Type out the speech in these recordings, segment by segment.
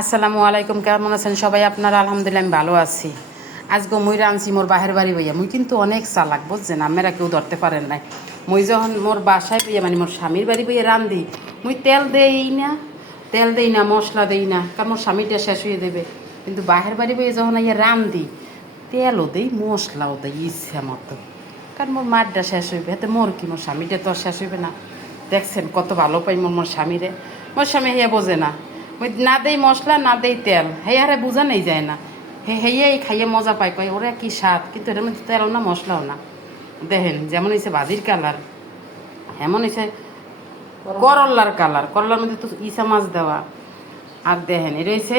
আসসালামু আলাইকুম, কেমন আছেন সবাই আপনারা? আলহামদুলিল্লাহ আমি ভালো আছি। আজকে মুই রাঁধছি মোর বাহের বাড়ি বইয়া। মুই কিন্তু অনেক চালাক বুঝছেন, আপনারা কেউ ধরতে পারেন নাই। মুই যখন মোর বাসায় বইয়া মানে মোর স্বামীর বাড়ি বইয়া রাঁধি, মুই তেল দেই না, মশলা দেই না, কারণ মোর স্বামীটা শেষ হয়ে দেবে। কিন্তু বাহের বাড়ি বইয়া যখন আইয়া রাঁধি, তেলও দেই মশলাও দেই ইচ্ছা মতো, কারণ মোর মারটা শেষ হইবে, এতে মোর কি, মোর স্বামীটা তো আর শেষ হইবে না। দেখছেন কত ভালো পাই মোর স্বামীরে। মোর স্বামী হিয়া বোঝে না, ওই না দেই মশলা না দেই তেল, হেয়ারে বোঝা নেই যায় না। হেয়াই খাইয়ে মজা পায়, কয় ওরা কি স্বাদ, কিন্তু এটার মধ্যে তেলও না মশলাও না। দেখেন যেমন হয়েছে ভাজির কালার, এমন হয়েছে করল্লার কালার, করলার মধ্যে তো ইসা মাছ দেওয়া। আর দেখেন এটা হয়েছে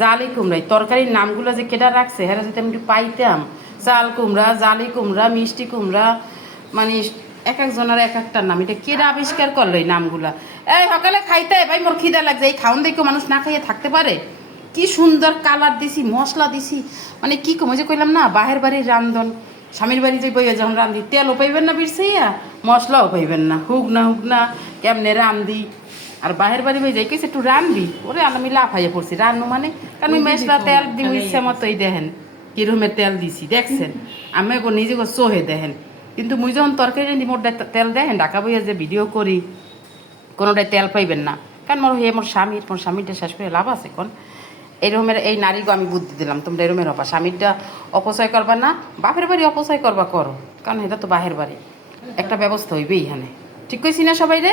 জালি কুমড়া। এই তরকারির নামগুলো যে কেটা রাখছে হ্যাঁ, যদি আমি একটু পাইতাম, চাল কুমড়া, জালি কুমড়া, মিষ্টি কুমড়া, মানে এক একজনের এক একটা নাম। এটা কেটা আবিষ্কার করলো এই নামগুলা? এই সকালে খাইতে ভাই মোর খিদা লাগছে, এই খাওন দেখো মানুষ না খাইয়ে থাকতে পারে? কি সুন্দর কালার দিছি, মশলা দিছি, মানে কি কম, যে কইলাম না বাহের বাড়ির রান্ধন। স্বামীর বাড়ি যে বইয়া যখন রান্ধি, তেলও পাইবেন না বিরসাইয়া, মশলাও পাইবেন না, হুক না কেমনে রান্ধি। আর বাহের বাড়ি বই যাই কেছে একটু রান্ধবি, ওরে আমি লাফাইয়া পড়ছি রান্নু মানে, কারণ আমি মেশলা তেল দিব ইচ্ছা মতোই। দেখেন কিরমের তেল দিছি দেখছেন, আমি নিজে চোহে দেখেন। কিন্তু মুই যখন তরকারি রান্ধি মোর তেল দেখেন, ঢাকা বইয়া যে ভিডিও করি কোনোটাই তেল পাইবেন না, কারণ মোর স্বামীরটা শেষ করে লাভ আছে কোন? এইরকমের এই নারীকে আমি বুদ্ধি দিলাম, তোমরা এরমের হবা, স্বামীরটা অপচয় করবা না, বাপের বাড়ি অপচয় করবা করো, কারণ এটা তো বাহের বাড়ি, একটা ব্যবস্থা হইবে এখানে। ঠিক কইছি না সবাই রে?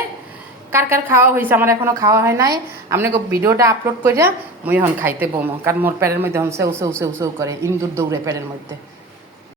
কার কার খাওয়া হয়েছে? আমার এখনো খাওয়া হয় নাই। আপনাকে ভিডিওটা আপলোড করে মুই এখন খাইতে বমো, কারণ মোর প্যারের মধ্যে এখন সেউ সেউ সেউ সেউ করে, ইন্দুর দৌড়ে প্যারের মধ্যে।